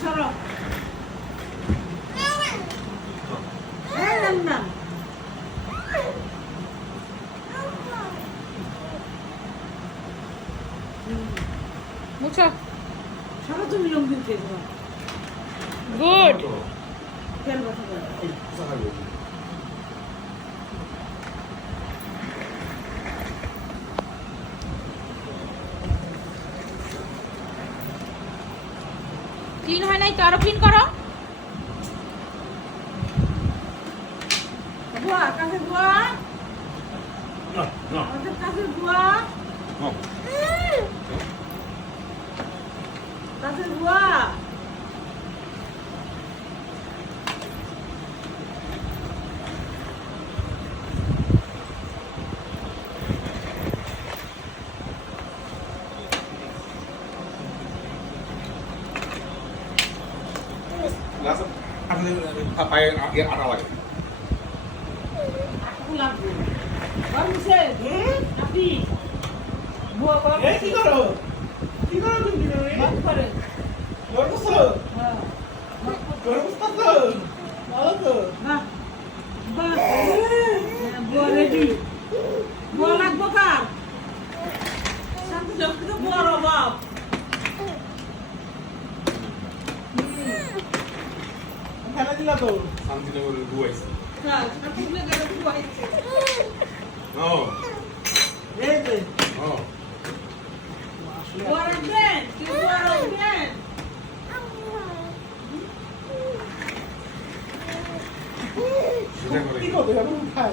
সরো এই না মুছো সরো তুমি লঙ্গি উঠে দাও গুড তেল বসে দাও ক্লিন হয় নাই তো আরো ক্লিন করো বুয়া কাছে বুয়া আমাদের কাছে বুয়া কাছে বুয়া পায়ে আটা লাগে লাগবে বাবুসে আপনি বুয়া বাবা কি করো কি করো তুমি বাপ করে গর্বস হ্যাঁ গর্বস তো ভালো তো বাহ বাহ বুয়া রেডি বুয়া লাগবো কার শান্তি যখন তো বুয়ার অভাব খেলা দিলা তো শান্তিনগরের বুয়াইছে হ্যাঁ শান্তি গেলে বুয়া হইছে ও এই যে ও বুয়া রাখবেন কি বুয়া রাখবেন সেটা করে কি করতে এখন খাই